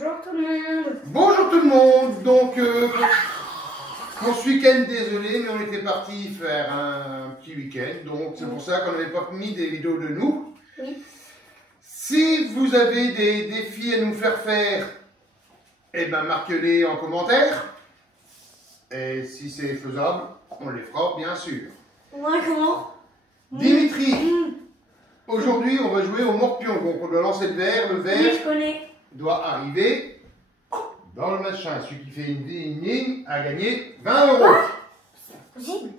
Bonjour tout le monde. Bonjour tout le monde. Donc, pour ce week-end, désolé, mais on était parti faire un petit week-end. Donc, c'est pour ça qu'on n'avait pas mis des vidéos de nous. Oui. Si vous avez des défis à nous faire, eh ben, marquez-les en commentaire. Et si c'est faisable, on les fera, bien sûr. D'accord. Dimitri, aujourd'hui, on va jouer au morpion. Donc, on doit lancer le verre. Le Oui, verre je connais. doit arriver dans le machin. Celui qui fait une ligne a gagné 20 €. C'est possible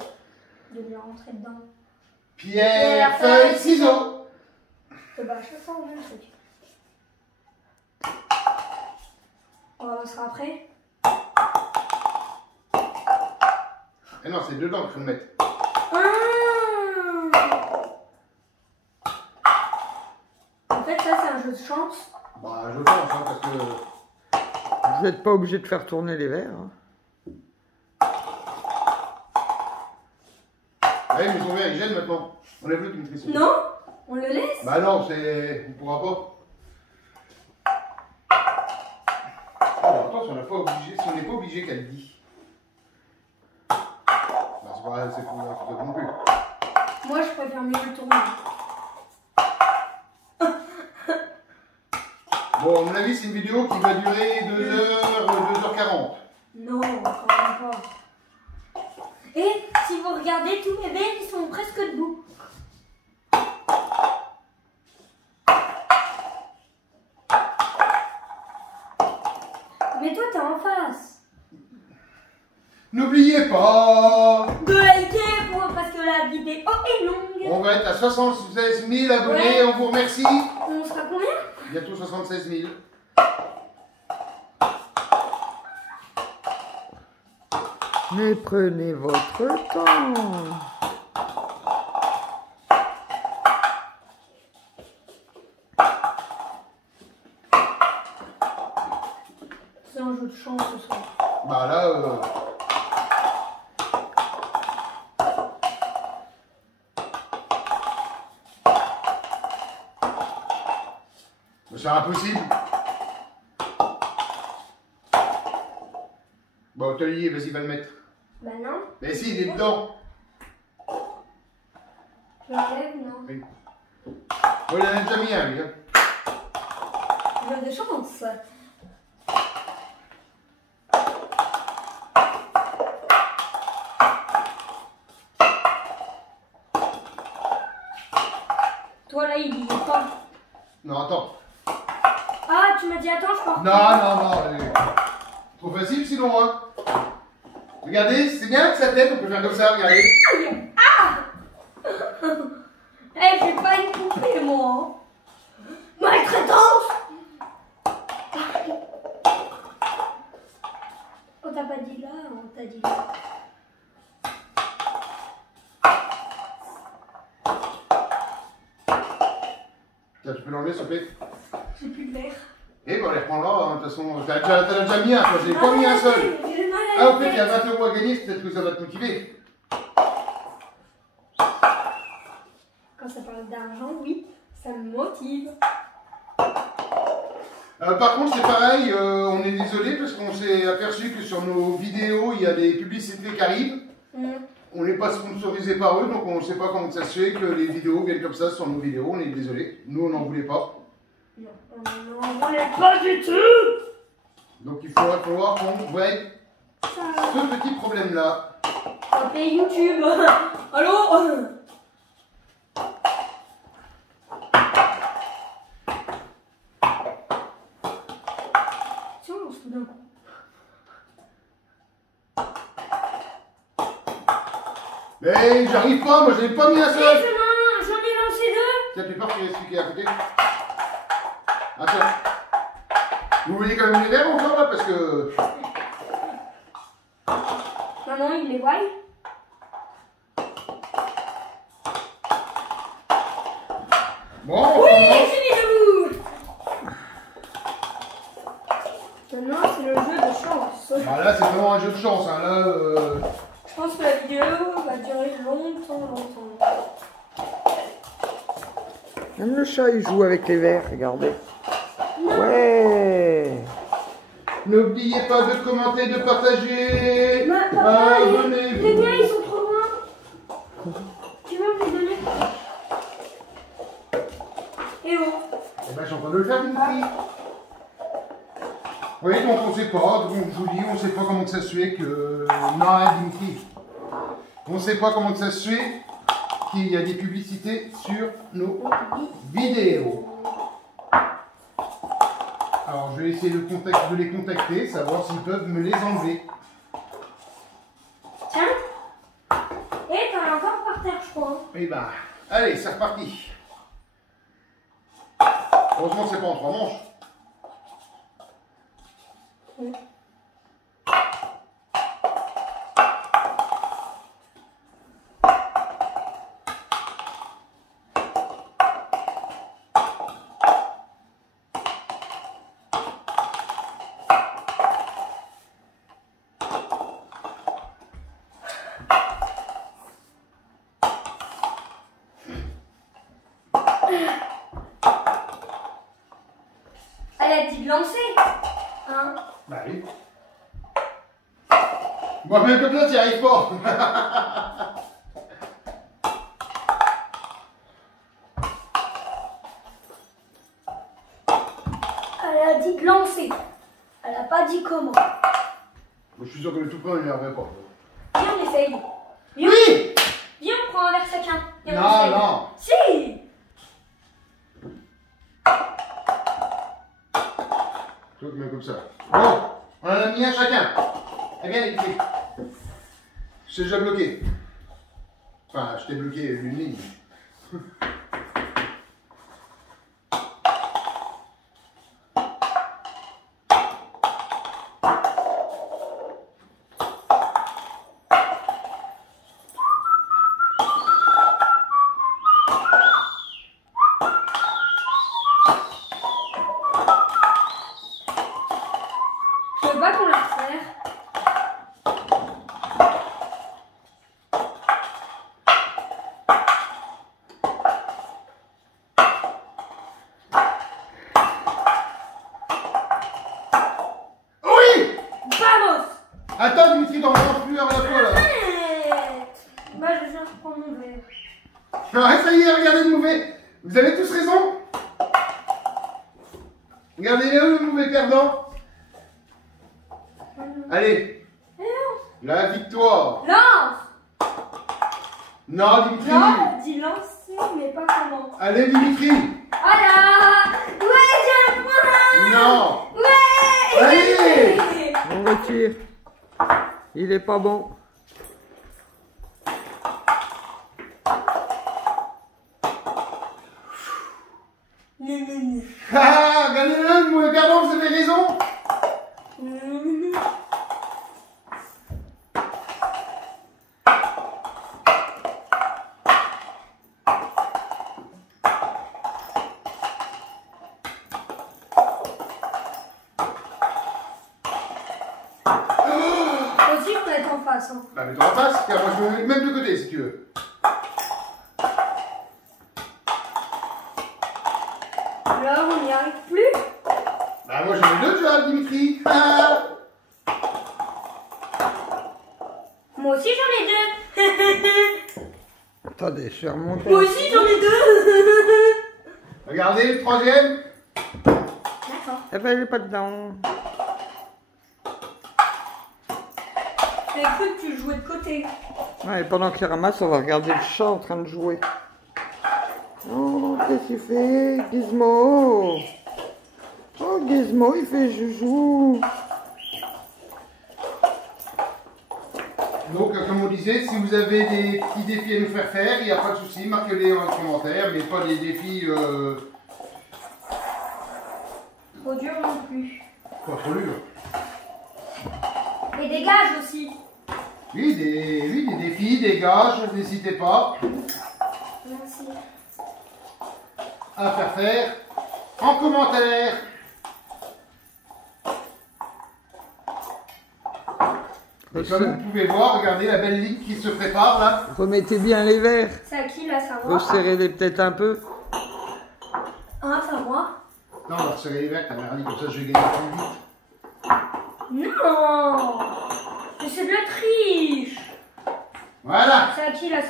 de lui rentrer dedans. Pierre, feuille, ciseaux. Bah, je fais ça au même truc. On sera après. Eh non, c'est dedans qu'il faut le mettre. En fait, ça, c'est un jeu de chance. Bah, je pense, hein, parce que... Vous n'êtes pas obligé de faire tourner les verres. Hein. Ah oui, mais son verre, il gêne maintenant. Enlève-le, Dimitri. Non, on le laisse. Bah non, c'est... On pourra pas. Alors, attends, si on n'est pas obligé qu'elle dit. Bah, c'est pas... C'est pas non plus. Moi, je préfère mieux le tourner. Bon, à mon avis, c'est une vidéo qui va durer 2h40. Non, quand même pas. Et si vous regardez, tous mes verres, ils sont presque debout. Mais toi, t'es en face. N'oubliez pas, De liker parce que la vidéo est longue. on va être à 76 000 abonnés, Ouais. on vous remercie. On sera combien? Bientôt 76 000. Mais prenez votre temps. C'est un jeu de chance ce soir. Bah là, c'est impossible. Bon, Tolier, vas-y, va le mettre. Bah non. Mais si, il est dedans. Je l'enlève, non. Oui. Oh, il en a déjà mis un, lui. Hein. Jeu de chance. Toi là, il y est pas. Non, attends. Ah, tu m'as dit attends, je pars. Non. Trop facile sinon, hein. Regardez, c'est bien avec sa tête, on peut faire comme ça, regardez. Ah. Eh, j'ai pas une poupée, moi. Maltraitance. On t'a pas dit là, on t'a dit là. Tiens, tu peux l'enlever, s'il te plaît. J'ai plus de verre. Eh ben, on les reprendra, hein, de toute façon. T'en as déjà mis un, toi, j'ai pas mis un seul. J'ai mal à Ah, la au fait, il y a tête. 20 € à gagner, peut-être que ça va te motiver. Quand ça parle d'argent, oui, ça me motive. Par contre, c'est pareil, on est désolé parce qu'on s'est aperçu que sur nos vidéos, il y a des publicités qui arrivent. On n'est pas sponsorisé par eux, donc on ne sait pas comment ça se fait que les vidéos viennent comme ça sur nos vidéos. On est désolé. Nous, on n'en voulait pas. Non, on voulait pas du tout. Donc il faudra falloir qu'on règle ce petit problème-là. Appelez YouTube. Allô? Tiens, on lance tout d'un coup. Mais j'arrive pas, moi je n'ai pas mis un Oui, seul. j'en ai lancé deux. Tiens, tu pars, tu celui qui est à côté. Attends. Vous voulez quand même les verres encore là parce que... Maman, il les voit. Bon, Oui, j'ai mis debout. Maintenant, c'est le jeu de chance. bah là c'est vraiment un jeu de chance. Hein. Là, Je pense que la vidéo va durer longtemps. Même le chat, il joue avec les verres, regardez. Ouais. N'oubliez pas de commenter, de partager. Papa, Abonnez-vous. les miens ils sont trop loin. Tu veux me les donner? Et oh. Eh ben, je suis en train de le faire, Dimitri. Oui, donc on sait pas, donc je vous dis, on sait pas comment que ça se fait que... Non, hein, Dimitri. On sait pas comment que ça se fait qu'il y a des publicités sur nos vidéos. Alors, je vais essayer de les contacter, savoir s'ils peuvent me les enlever. Tiens. Et t'en as encore par terre, je crois. Eh ben, allez, c'est reparti. Heureusement, c'est pas en 3 manches. Oui. Elle a dit de lancer. Hein? Bah oui. Moi, même comme ça, tu n'y arrives pas. Elle a dit de lancer. Elle a pas dit comment. Je suis sûr que le tout près, on n'y arriverait pas. Viens, on essaye. Viens. Oui. Viens, on prend un verre chacun. Et on Non, essaye. non. Si. Tu vois, comme ça. Bon, on en a mis un chacun. Regarde, il fait. Je t'ai déjà bloqué. Enfin, je t'ai bloqué une ligne. Je veux pas qu'on la resserre. Oui. Vamos. Attends, Dimitri, t'en manges plus à la fois là. Arrête. Bah, je viens reprendre mon verre. Ah, ça y est, regardez le mauvais. Vous avez tous raison. Regardez le mauvais perdant. Allez, Et non. la victoire. Lance. Non, Dimitri. Non, elle dit lancer, mais pas comment. Allez, Dimitri. Voilà. Ouais, j'ai un point. Non. Ouais. Allez. On retire. Il est pas bon. Ah, regardez-le, le mauvais perdant, vous avez raison. Aussi, je peux être en face. Hein. Bah, mets-toi en face, car moi je me mets même de côté si tu veux. Alors, on n'y arrive plus. Bah, moi j'en ai deux déjà, Dimitri. Ah. Moi aussi, j'en ai deux. Attendez, je vais remonter. Moi aussi, j'en ai deux. Regardez le troisième. D'accord. Eh ben, il est pas dedans. J'ai cru que tu jouais de côté. Ouais, et pendant qu'il ramasse, on va regarder le chat en train de jouer. Oh, qu'est-ce qu'il fait, Gizmo? Oh, Gizmo, il fait joujou. Donc, comme on disait, si vous avez des petits défis à nous faire faire, il n'y a pas de souci, marquez-les en commentaire, mais pas des défis Trop dur non plus. pas trop durs. Et des gages aussi. Oui, des défis, des gages, n'hésitez pas Merci. à faire en commentaire. Et comme vous pouvez voir, regardez la belle ligne qui se prépare là. Remettez bien les verres. C'est à qui là, ça va? Resserrez-les peut-être un peu. Ah, c'est à moi. Non, on va resserrer les verres, ta mère dit, comme ça je vais gagner plus vite.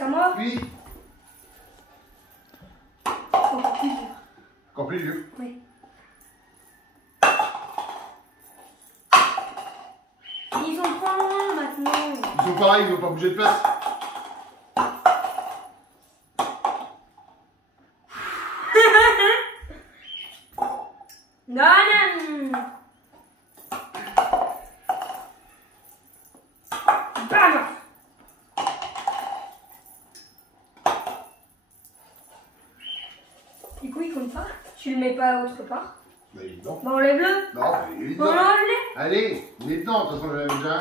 à moi. Oui. Encore plus dur. Encore plus dur. Oui. Ils ont pas loin maintenant. Ils sont pareils, ils vont pas bouger de place. Non, non. Bam. Du coup, il compte pas. Tu le mets pas autre part. Bah, il est dedans. Bah, enlève-le. Non, il est Bon, dedans. enlève-le. Allez, il est dedans, de toute façon, j'en avais déjà un.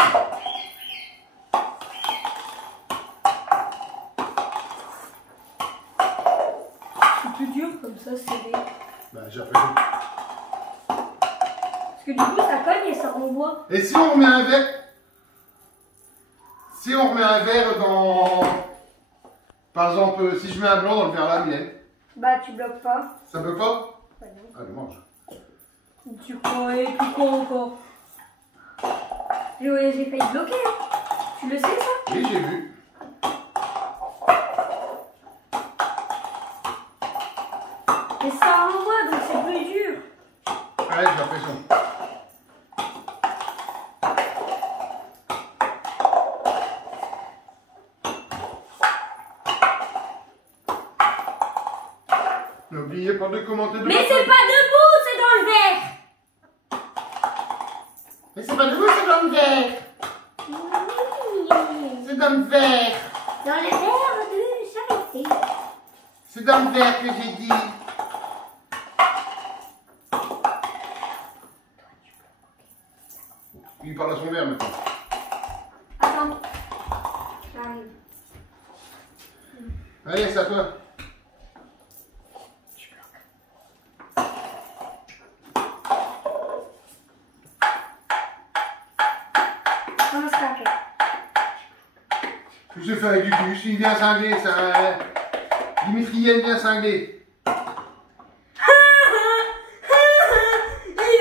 C'est plus dur comme ça, c'est des... Bah, j'ai l'impression. Parce que du coup, ça cogne et ça renvoie. Et si on remet un verre? Si on remet un verre dans... Par exemple, si je mets un blanc dans le verre là, Mylène, Bah, tu bloques pas. ça peut pas? Bah, non. Ah, dommage. Tu croyais, tu crois encore. J'ai failli bloquer. Hein. Tu le sais, ça? Oui, j'ai vu. Mais ça renvoie, donc c'est plus dur. Ouais, j'ai l'impression. N'oubliez pas de commenter de Mais c'est pas debout, c'est dans le verre. Mais c'est pas de vous, c'est dans le verre. C'est dans le verre. Dans le verre de charité. C'est dans le verre que j'ai dit. Il parle à son verre maintenant. Attends. J'arrive. Allez, c'est à toi. Comment ça fait? Je sais faire avec du cul, je suis bien cinglé, ça. Dimitri est bien cinglé. Il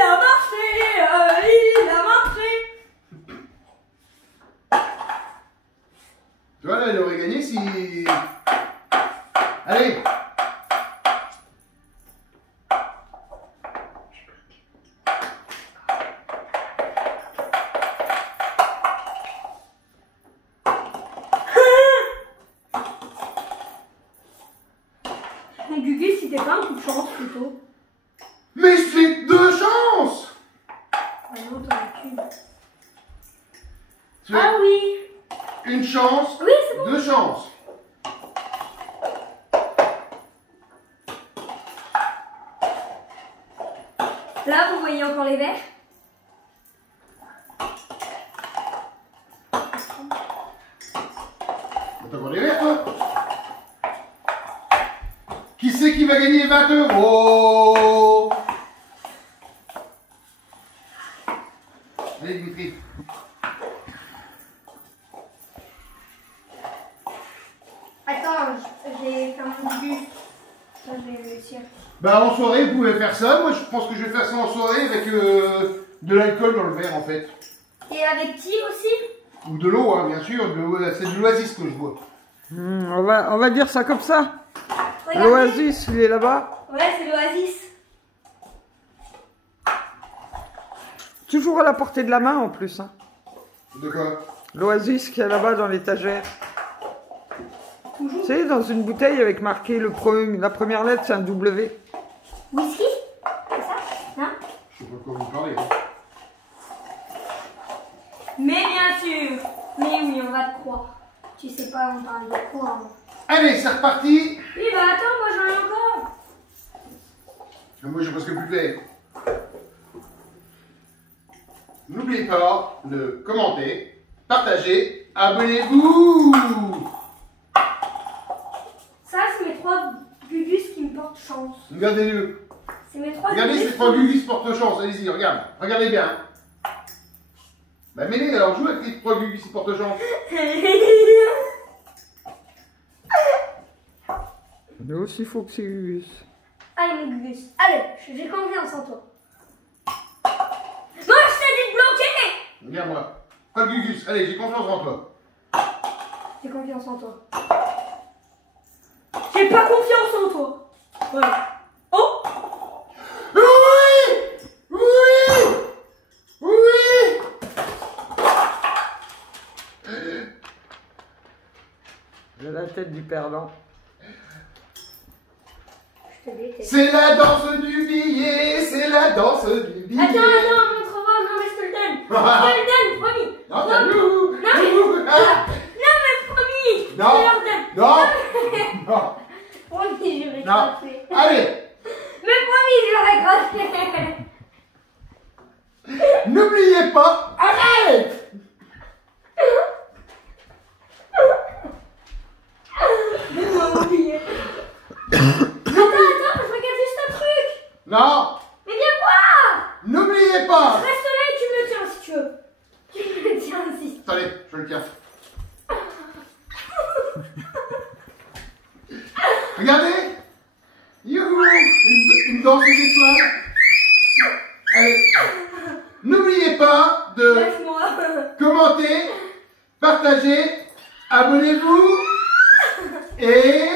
a marché, il a marché. Tu vois, là, il aurait gagné si... Allez. Mon Gugus, c'était pas un coup de chance plutôt. Mais c'est deux chances. Ah non, t'en as qu'une. Tu Ah as oui. une chance, Oui, c'est bon. deux chances. Là, vous voyez encore les verres? T'as encore des verres, toi? Qui c'est qui va gagner 20 €? Allez, Dimitri. Attends, j'ai fait mon Gugus. Ça, je vais réussir. Bah, en soirée, vous pouvez faire ça. Moi, je pense que je vais faire ça en soirée avec de l'alcool dans le verre, en fait. Et avec qui aussi? Ou de l'eau, hein, bien sûr. C'est de l'oasis que je bois. On va dire ça comme ça. Regardez. L'oasis, il est là-bas. Ouais, c'est l'oasis. Toujours à la portée de la main en plus. Hein. De quoi? L'oasis qui est là-bas dans l'étagère. Tu sais, dans une bouteille avec marqué la première lettre, c'est un W. Whisky? C'est ça? Non? Je sais pas quoi vous parlez. Mais bien sûr. Mais oui, on va te croire. Tu sais pas, on parle de quoi, hein. Allez, c'est reparti. Oui, bah attends, moi j'en ai encore. Moi, j'ai presque plus de verre. N'oubliez pas de commenter, partager, abonnez-vous. Ça, c'est mes 3 Gugus qui me portent chance. Regardez-le. C'est mes 3 Regardez ces 3 Gugus porte chance. Allez-y, regarde. Regardez bien. Bah, mêlez, alors joue avec les 3 Gugus porte chance. Mais aussi, il faut que c'est Gugus. Allez, mon Gugus. Allez, j'ai confiance en toi. Moi, je t'ai dit de bloquer. Regarde-moi. Pas le Gugus. Allez, j'ai confiance en toi. J'ai confiance en toi. J'ai pas confiance en toi. Voilà. Oh. Oui! Oui! Oui! J'ai la tête du perdant. C'est la danse du billet, c'est la danse du billet. Attends, montre-moi, non mais je te le donne. Je te le donne, promis. Non, t'as nous. Non mais promis. Non. Je te le donne. Non. Non. Promis, je vais Non. graffer. Allez. Mais promis, je vais graffer. N'oubliez pas. Arrête. Attends, je regarde juste un truc. Non. Mais viens voir. N'oubliez pas. Reste là et tu me le tiens si tu veux. Tu me le tiens si. Attendez, je le tiens. Regardez. Youhou. Une danse d'étoiles. Allez. N'oubliez pas de Laisse-moi. commenter, partager, abonnez-vous et